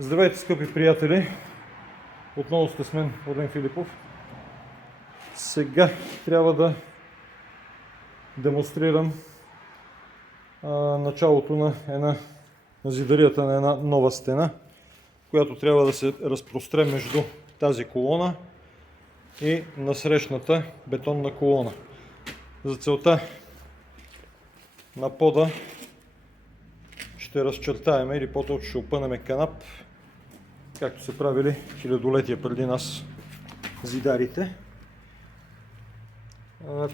Здравейте, скъпи приятели! Отново сте с мен, Орлин Филипов. Сега трябва да демонстрирам началото на зидарията на една нова стена, която трябва да се разпростре между тази колона и насрещната бетонна колона. За целта на пода ще разчертаем или по-точно ще опънем канап, както са правили хилядолетия преди нас зидарите.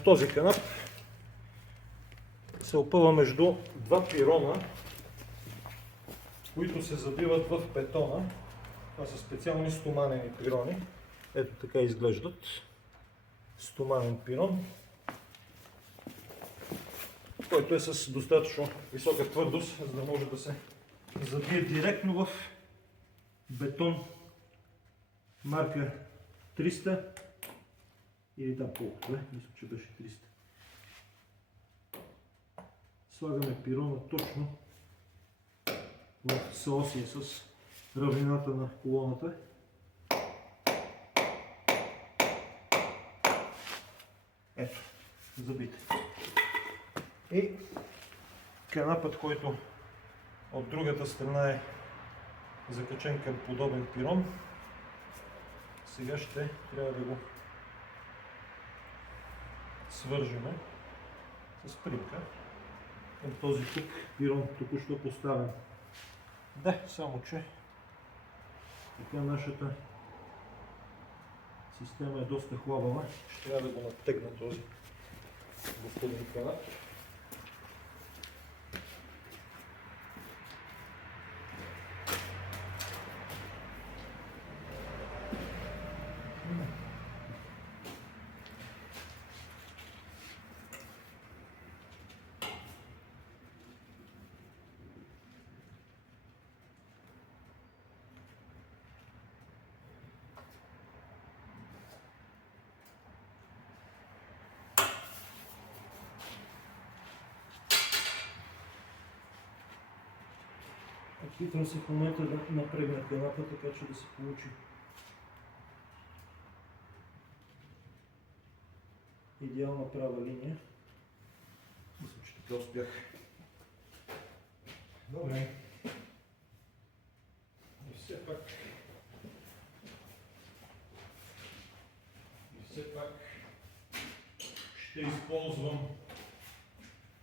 Този канап се опъва между два пирона, които се забиват в бетона. Това са специални стоманени пирони. Ето така изглеждат. Стоманен пирон, който е с достатъчно висока твърдост, за да може да се забие директно в бетон марка 300 или там колкото е, мисля, че беше 300. Слагаме пирона точно в съосие с равнината на колоната. Ето, забите. И канапът, който от другата страна е закачен към подобен пирон, сега ще трябва да го свържем с примка към този тук пирон, току-що поставен. Да, само че така нашата система е доста хлабава. Ще трябва да го натегна този господин канап. Опитвам се в момента да напрегна канапа, така че да се получи идеална права линия. Мисля, че така успях. Добре. И все пак ще използвам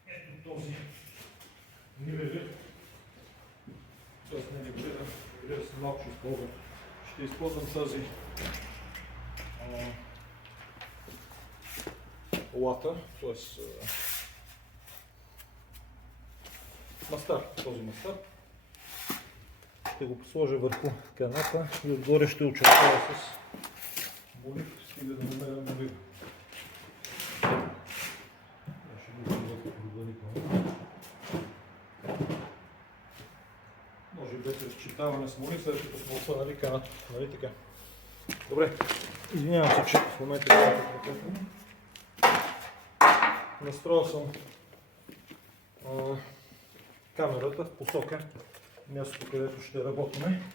ето този нивелир. Тоест не нивелира, се малко ще използвам. Ще използвам тази лата, т.е. мастар, този мастар. Ще го сложа върху канапа и отгоре ще очертая с молив, стига да намеря молив. Ще го отгоре предварително. Може без разчитаване с молив, след като сме опънали каната. Нали така? Добре, извинявам се, че в момента каната прекъсвам. Настроил съм камерата в посока мястото, където ще работим.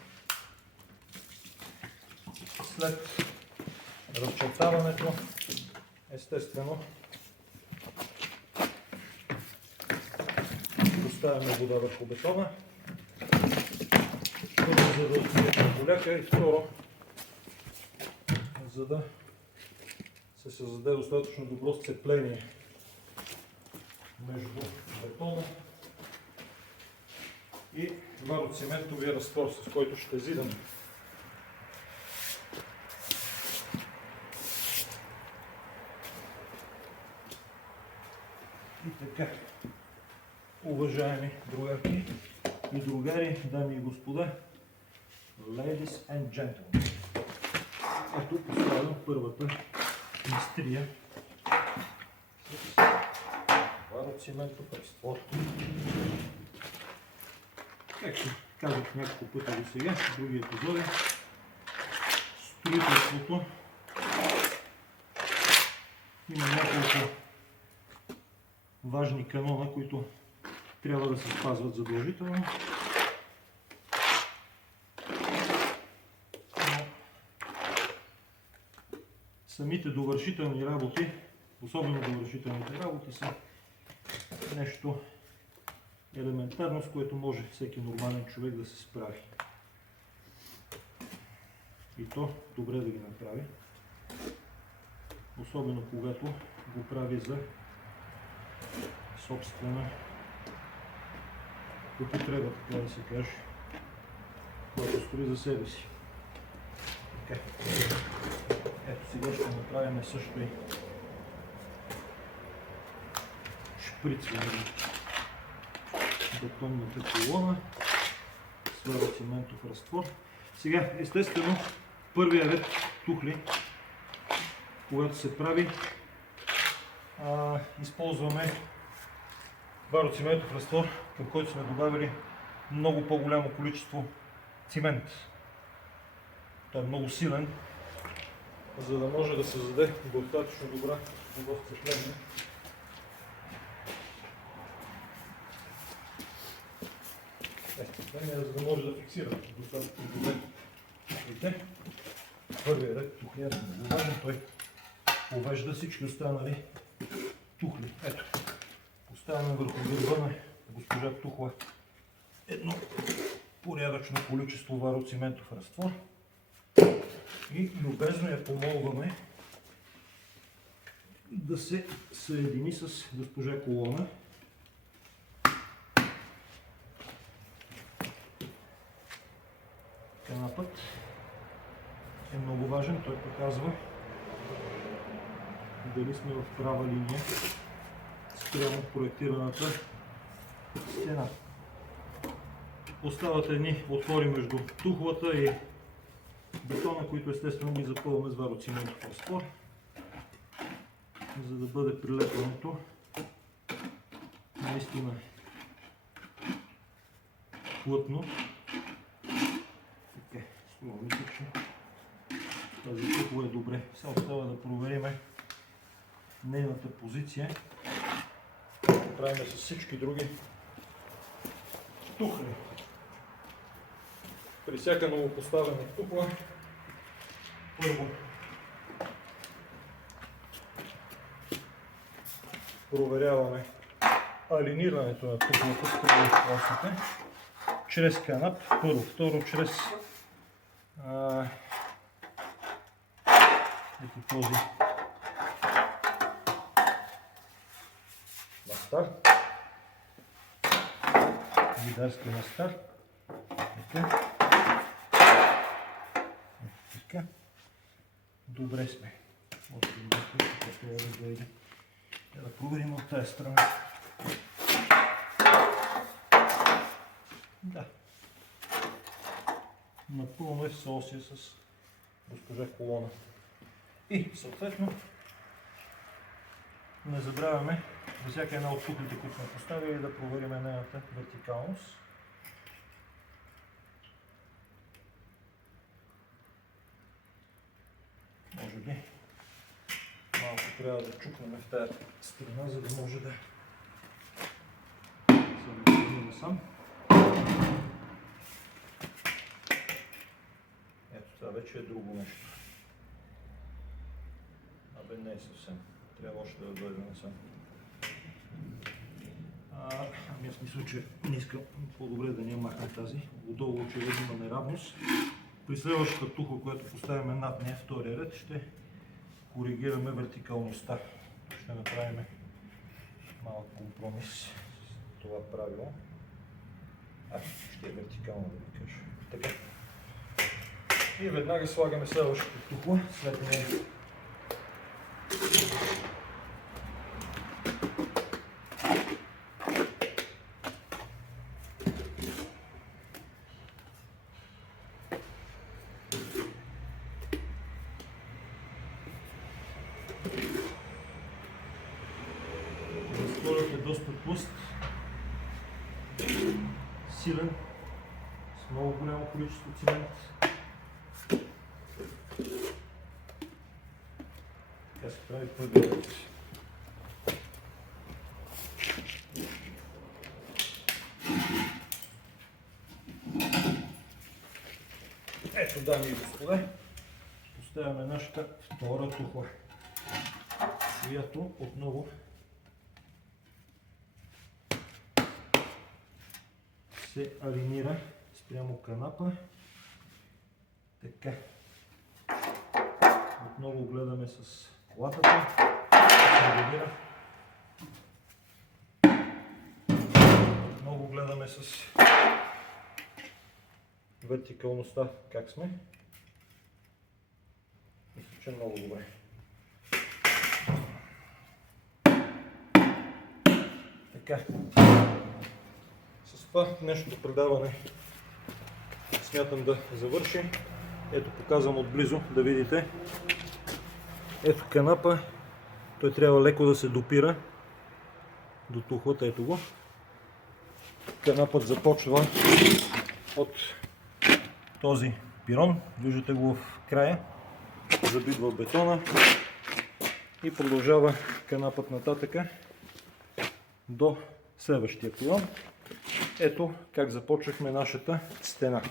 След разчертаването, естествено, поставяме вода върху бетона. Първо, за да отсветим поляка, и второ, за да се създаде достатъчно добро сцепление между бетона и вароциментовия разтвор, с който ще зидам. И така, уважаеми другарки и другари, дами и господа, ladies and gentlemen, ето поставям първата мистрия с вароциментов разтвор. Както казах няколко пъти до сега, в други епизоди, строителството има няколко важни канона, които трябва да се спазват задължително. самите довършителни работи, особено довършителните работи, са нещо елементарно, с което може всеки нормален човек да се справи. И то добре да ги направи. Особено когато го прави за собствена употреба, така да се каже, който строи за себе си. Така. Ето сега ще направим също и шприцване на бетонната колона с циментов разтвор. Сега, естествено, първия ред тухли, когато се прави, използваме вароциментов разтвор, към който сме добавили много по-голямо количество цимент. Той е много силен, за да може да създаде достатъчно добро впечатление. За да може да фиксира достатъчно добре тухлите. Първият ред тухли е много важен, той повежда всички останали тухли. Ето, поставяме върху гърба на госпожа Тухла едно порядъчно количество вароциментов разтвор и любезно я помолваме да се съедини с госпожа колона. Канапът е много важен, той показва дали сме в права линия спрямо проектираната стена. Остават едни отвори между тухлата и бетона, които естествено ги запълваме с вароциментов разтвор, за да бъде прилепването наистина плътно. Така, струва ми се, че тази тухла е добре. Сега остава да проверим нейната позиция. Правим с всички други тухли. При всяка новопоставена тухла първо проверяваме алинирането на тухлата с кръвопластите чрез канап. Първо, второ чрез ето този мастар, гидарски мастар. Така. Добре сме. Да проверим от тази страна. Да. Напълно е в съосие с госпожа колона. И съответно не забравяме за всяка една от тухлите, които сме поставили, да проверим нейната вертикалност. Може би малко трябва да чукнем в тази страна, за да може да се разгърнем сам. Ето това вече е друго нещо. Абе не е съвсем. Трябва още да дойде насам. Ами аз мисля, че не искам по-добре да не махам тази. Отдолу очевидно има неравност. При следващата тухла, която поставяме над нея, втория ред, ще коригираме вертикалността. Ще направим малък компромис с това правило. Ще е вертикално, да ви кажа. Така. И веднага слагаме следващата тухла, след нея. Разтворът е доста плъст, силен, с много голямо количество цимент. Така се прави първият ред. Ето, дами и господа, поставяме нашата втора тухла, която отново се алинира спрямо канапа. Така. Отново гледаме с латата. Отново гледаме с вертикалността как сме. Мисля, че е много добре. Така. С това днешното предаване смятам да завърши. Ето, показвам отблизо да видите. Ето канапа. Той трябва леко да се допира до тухлата. Ето го. Канапът започва от този пирон. Виждате го в края. Забит в бетона. И продължава канапът нататъка до следващия пирон. Ето как започнахме нашата стена.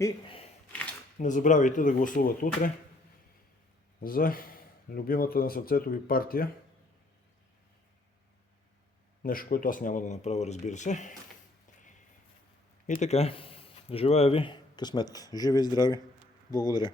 И не забравяйте да гласувате утре за любимата на сърцето ви партия. Нещо, което аз няма да направя, разбира се. И така, желая ви късмет. Живи и здрави! Благодаря!